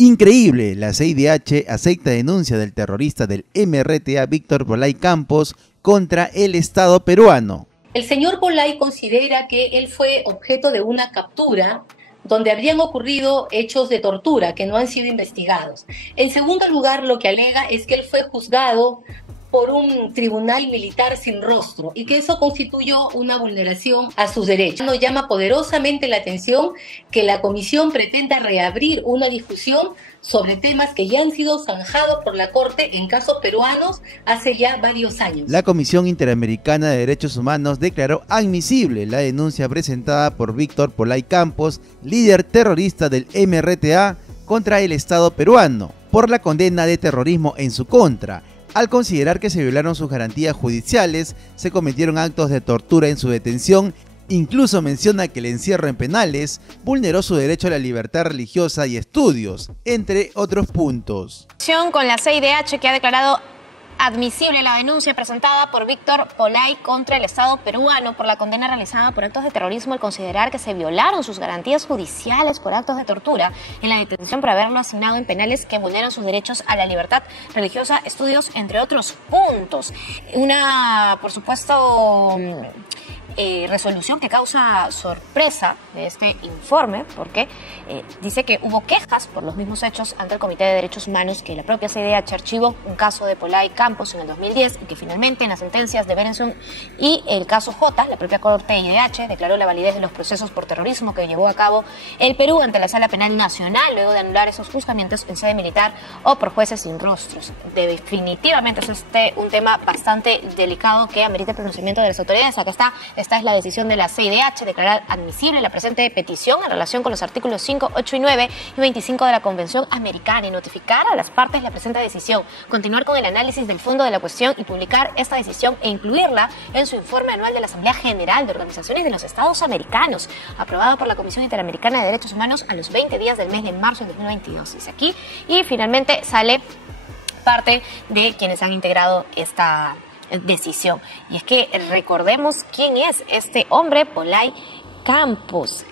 Increíble, la CIDH acepta denuncia del terrorista del MRTA Víctor Polay Campos contra el Estado peruano. El señor Polay considera que él fue objeto de una captura donde habrían ocurrido hechos de tortura que no han sido investigados. En segundo lugar, lo que alega es que él fue juzgado por un tribunal militar sin rostro y que eso constituyó una vulneración a sus derechos. Nos llama poderosamente la atención que la comisión pretenda reabrir una discusión sobre temas que ya han sido zanjados por la Corte en casos peruanos hace ya varios años. La Comisión Interamericana de Derechos Humanos declaró admisible la denuncia presentada por Víctor Polay Campos, líder terrorista del MRTA, contra el Estado peruano, por la condena de terrorismo en su contra, al considerar que se violaron sus garantías judiciales, se cometieron actos de tortura en su detención. Incluso menciona que el encierro en penales vulneró su derecho a la libertad religiosa y estudios, entre otros puntos. Con la CIDH, que ha declarado admisible la denuncia presentada por Víctor Polay contra el Estado peruano por la condena realizada por actos de terrorismo al considerar que se violaron sus garantías judiciales por actos de tortura en la detención por haberlo asignado en penales que vulneran sus derechos a la libertad religiosa, estudios, entre otros puntos. Una, por supuesto, resolución que causa sorpresa de este informe porque dice que hubo quejas por los mismos hechos ante el Comité de Derechos Humanos, que la propia CIDH archivó un caso de Polay Campos en el 2010 y que finalmente en las sentencias de Berenson y el caso J, la propia Corte IDH declaró la validez de los procesos por terrorismo que llevó a cabo el Perú ante la Sala Penal Nacional luego de anular esos juzgamientos en sede militar o por jueces sin rostros. Definitivamente es un tema bastante delicado que amerita el pronunciamiento de las autoridades. Acá está. Esta es la decisión de la CIDH, declarar admisible la presente petición en relación con los artículos 5, 8 y 9 y 25 de la Convención Americana y notificar a las partes la presente decisión, continuar con el análisis del fondo de la cuestión y publicar esta decisión e incluirla en su informe anual de la Asamblea General de Organizaciones de los Estados Americanos, aprobado por la Comisión Interamericana de Derechos Humanos a los 20 días del mes de marzo de 2022. Dice aquí, y finalmente sale parte de quienes han integrado esta decisión. Y es que recordemos quién es este hombre, Polay Campos.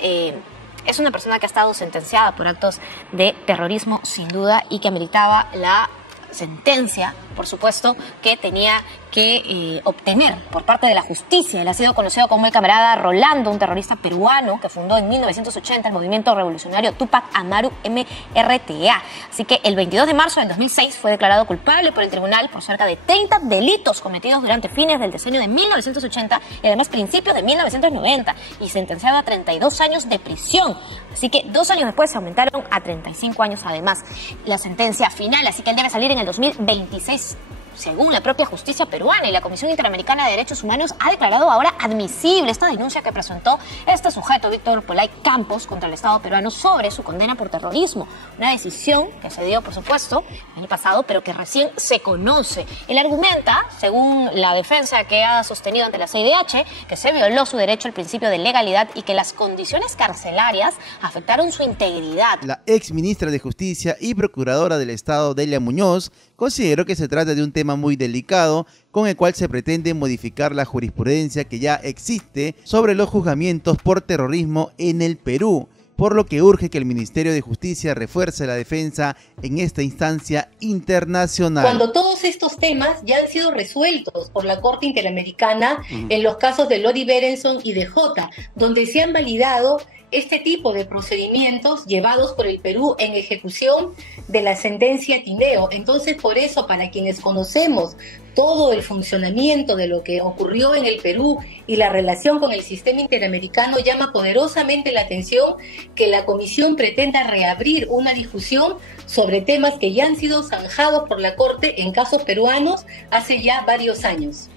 Es una persona que ha estado sentenciada por actos de terrorismo, sin duda, y que ameritaba la sentencia, por supuesto, que tenía que obtener por parte de la justicia. Él ha sido conocido como el camarada Rolando, un terrorista peruano que fundó en 1980 el movimiento revolucionario Tupac Amaru MRTA. Así que el 22 de marzo del 2006 fue declarado culpable por el tribunal por cerca de 30 delitos cometidos durante fines del decenio de 1980 y además principios de 1990 y sentenciado a 32 años de prisión. Así que 2 años después se aumentaron a 35 años además la sentencia final. Así que él debe salir en el 2026. Según la propia justicia peruana, y la Comisión Interamericana de Derechos Humanos ha declarado ahora admisible esta denuncia que presentó este sujeto, Víctor Polay Campos, contra el Estado peruano sobre su condena por terrorismo. Una decisión que se dio, por supuesto, el año pasado, pero que recién se conoce. Él argumenta, según la defensa que ha sostenido ante la CIDH, que se violó su derecho al principio de legalidad y que las condiciones carcelarias afectaron su integridad. La ex ministra de Justicia y procuradora del Estado, Delia Muñoz, consideró que se trata de un tema muy delicado con el cual se pretende modificar la jurisprudencia que ya existe sobre los juzgamientos por terrorismo en el Perú, por lo que urge que el Ministerio de Justicia refuerce la defensa en esta instancia internacional. Cuando todos estos temas ya han sido resueltos por la Corte Interamericana en los casos de Lori Berenson y de J, donde se han validado este tipo de procedimientos llevados por el Perú en ejecución de la sentencia Tineo. Entonces, por eso, para quienes conocemos todo el funcionamiento de lo que ocurrió en el Perú y la relación con el sistema interamericano, llama poderosamente la atención que la comisión pretenda reabrir una discusión sobre temas que ya han sido zanjados por la Corte en casos peruanos hace ya varios años.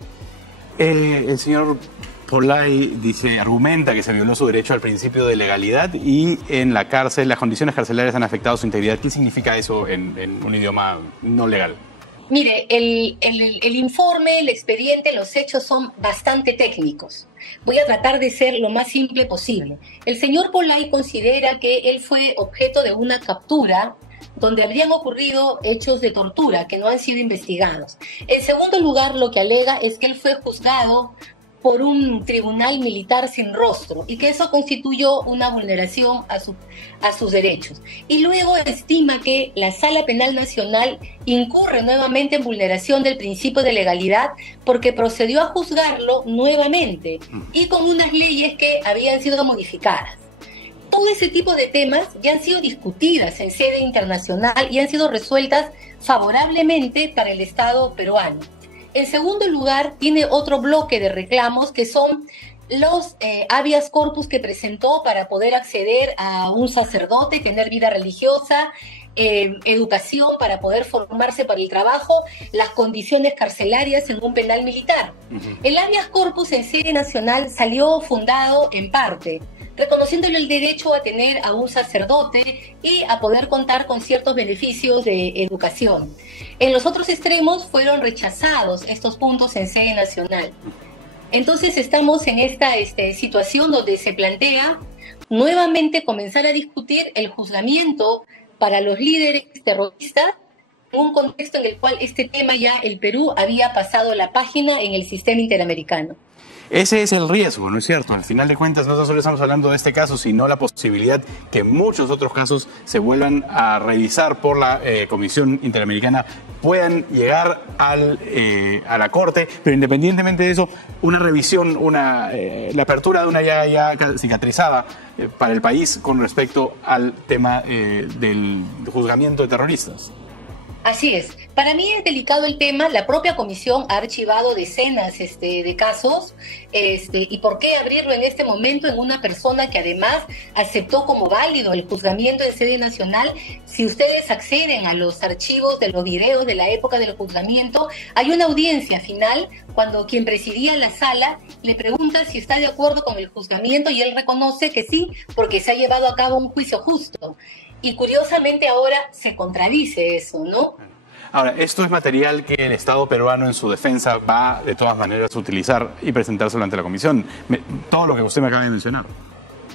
El señor Polay argumenta que se violó su derecho al principio de legalidad y en la cárcel las condiciones carcelarias han afectado su integridad. ¿Qué significa eso en un idioma no legal? Mire, el informe, el expediente, los hechos son bastante técnicos. Voy a tratar de ser lo más simple posible. El señor Polay considera que él fue objeto de una captura donde habrían ocurrido hechos de tortura que no han sido investigados. En segundo lugar, lo que alega es que él fue juzgado por un tribunal militar sin rostro y que eso constituyó una vulneración a sus derechos. Y luego estima que la Sala Penal Nacional incurre nuevamente en vulneración del principio de legalidad porque procedió a juzgarlo nuevamente y con unas leyes que habían sido modificadas. Todo ese tipo de temas ya han sido discutidas en sede internacional y han sido resueltas favorablemente para el Estado peruano. En segundo lugar, tiene otro bloque de reclamos que son los habeas corpus que presentó para poder acceder a un sacerdote, tener vida religiosa, educación para poder formarse para el trabajo, las condiciones carcelarias en un penal militar. El habeas corpus en sede nacional salió fundado en parte reconociéndole el derecho a tener a un sacerdote y a poder contar con ciertos beneficios de educación. En los otros extremos fueron rechazados estos puntos en sede nacional. Entonces estamos en esta situación donde se plantea nuevamente comenzar a discutir el juzgamiento para los líderes terroristas en un contexto en el cual este tema ya el Perú había pasado la página en el sistema interamericano. Ese es el riesgo, ¿no es cierto? Al final de cuentas, no solo estamos hablando de este caso, sino la posibilidad que muchos otros casos se vuelvan a revisar por la Comisión Interamericana, puedan llegar a la Corte, pero independientemente de eso, una revisión, la apertura de una ya cicatrizada para el país con respecto al tema del juzgamiento de terroristas. Así es. Para mí es delicado el tema. La propia comisión ha archivado decenas de casos. ¿Y por qué abrirlo en este momento en una persona que además aceptó como válido el juzgamiento en sede nacional? Si ustedes acceden a los archivos de los videos de la época del juzgamiento, hay una audiencia final cuando quien presidía la sala le pregunta si está de acuerdo con el juzgamiento y él reconoce que sí, porque se ha llevado a cabo un juicio justo. Y curiosamente ahora se contradice eso, ¿no? Ahora, esto es material que el Estado peruano en su defensa va de todas maneras a utilizar y presentárselo ante la Comisión. Todo lo que usted me acaba de mencionar.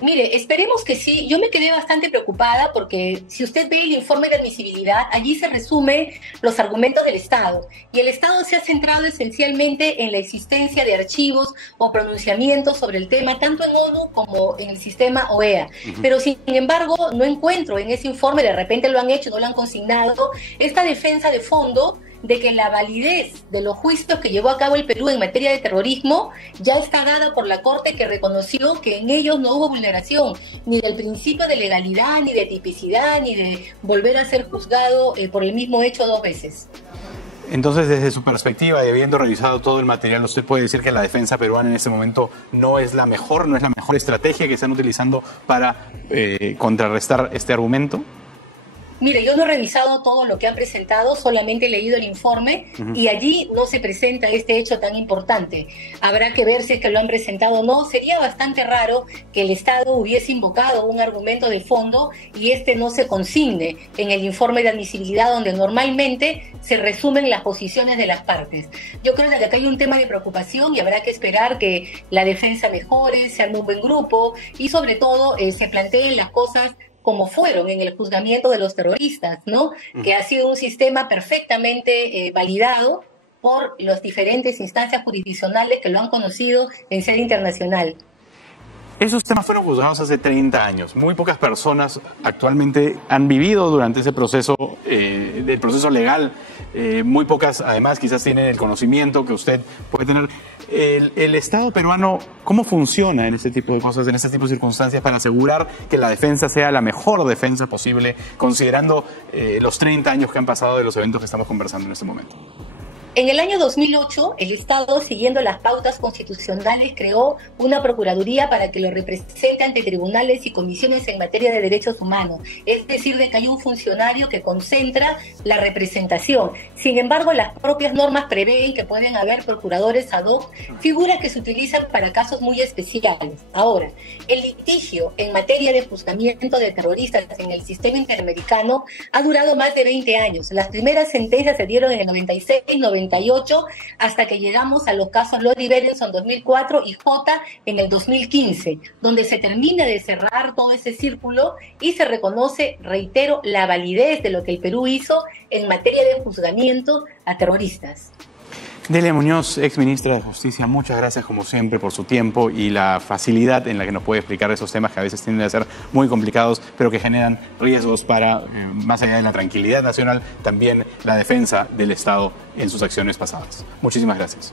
Mire, esperemos que sí. Yo me quedé bastante preocupada porque si usted ve el informe de admisibilidad, allí se resumen los argumentos del Estado. Y el Estado se ha centrado esencialmente en la existencia de archivos o pronunciamientos sobre el tema, tanto en ONU como en el sistema OEA. Pero sin embargo, no encuentro en ese informe, de repente lo han hecho, no lo han consignado, esta defensa de fondo de que la validez de los juicios que llevó a cabo el Perú en materia de terrorismo ya está dada por la Corte, que reconoció que en ellos no hubo vulneración ni del principio de legalidad, ni de tipicidad, ni de volver a ser juzgado por el mismo hecho 2 veces. Entonces, desde su perspectiva y habiendo revisado todo el material, ¿usted puede decir que la defensa peruana en este momento no es la mejor estrategia que están utilizando para contrarrestar este argumento? Mire, yo no he revisado todo lo que han presentado, solamente he leído el informe y allí no se presenta este hecho tan importante. Habrá que ver si es que lo han presentado o no. Sería bastante raro que el Estado hubiese invocado un argumento de fondo y no se consigne en el informe de admisibilidad, donde normalmente se resumen las posiciones de las partes. Yo creo que acá hay un tema de preocupación y habrá que esperar que la defensa mejore, se arme un buen grupo y sobre todo se planteen las cosas como fueron en el juzgamiento de los terroristas, ¿no? Que ha sido un sistema perfectamente validado por las diferentes instancias jurisdiccionales que lo han conocido en sede internacional. Esos temas fueron juzgados hace 30 años. Muy pocas personas actualmente han vivido durante ese proceso, del proceso legal. Muy pocas, además, quizás tienen el conocimiento que usted puede tener. El Estado peruano, ¿cómo funciona en este tipo de cosas, en este tipo de circunstancias, para asegurar que la defensa sea la mejor defensa posible, considerando los 30 años que han pasado de los eventos que estamos conversando en este momento? En el año 2008, el Estado, siguiendo las pautas constitucionales, creó una procuraduría para que lo represente ante tribunales y comisiones en materia de derechos humanos. Es decir, de que hay un funcionario que concentra la representación. Sin embargo, las propias normas prevén que pueden haber procuradores ad hoc, figuras que se utilizan para casos muy especiales. Ahora, el litigio en materia de juzgamiento de terroristas en el sistema interamericano ha durado más de 20 años. Las primeras sentencias se dieron en el 96, 98, hasta que llegamos a los casos Lodi Berenson 2004 y Jota en el 2015, donde se termina de cerrar todo ese círculo y se reconoce, reitero, la validez de lo que el Perú hizo en materia de juzgamiento a terroristas. Delia Muñoz, ex ministra de Justicia, muchas gracias como siempre por su tiempo y la facilidad en la que nos puede explicar esos temas que a veces tienden a ser muy complicados, pero que generan riesgos para, más allá de la tranquilidad nacional, también la defensa del Estado en sus acciones pasadas. Muchísimas gracias.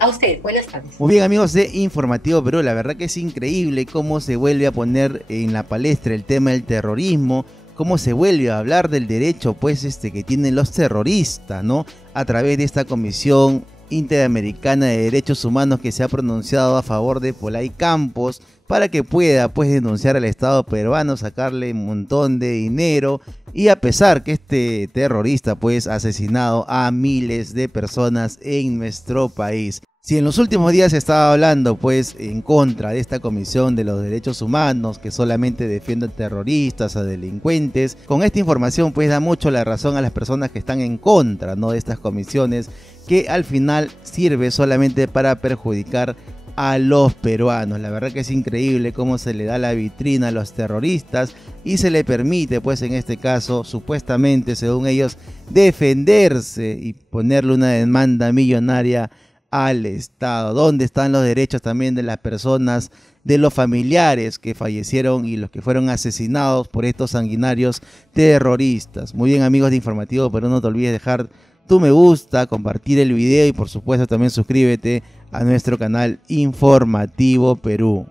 A usted, buenas tardes. Muy bien, amigos de Informativo Perú, la verdad que es increíble cómo se vuelve a poner en la palestra el tema del terrorismo, cómo se vuelve a hablar del derecho pues que tienen los terroristas, ¿no? A través de esta Comisión Interamericana de Derechos Humanos que se ha pronunciado a favor de Pollay Campos para que pueda pues denunciar al Estado peruano, sacarle un montón de dinero, y a pesar que este terrorista pues ha asesinado a miles de personas en nuestro país. Si en los últimos días se estaba hablando pues en contra de esta Comisión de los Derechos Humanos que solamente defiende a terroristas, a delincuentes, con esta información pues da mucho la razón a las personas que están en contra, ¿no?, de estas comisiones, que al final sirve solamente para perjudicar a los peruanos. La verdad que es increíble cómo se le da la vitrina a los terroristas y se le permite pues en este caso supuestamente, según ellos, defenderse y ponerle una demanda millonaria al Estado. ¿Dónde están los derechos también de las personas, de los familiares que fallecieron y los que fueron asesinados por estos sanguinarios terroristas? Muy bien, amigos de Informativo, pero no te olvides dejar tu me gusta, compartir el video y por supuesto también suscríbete a nuestro canal Informativo Perú.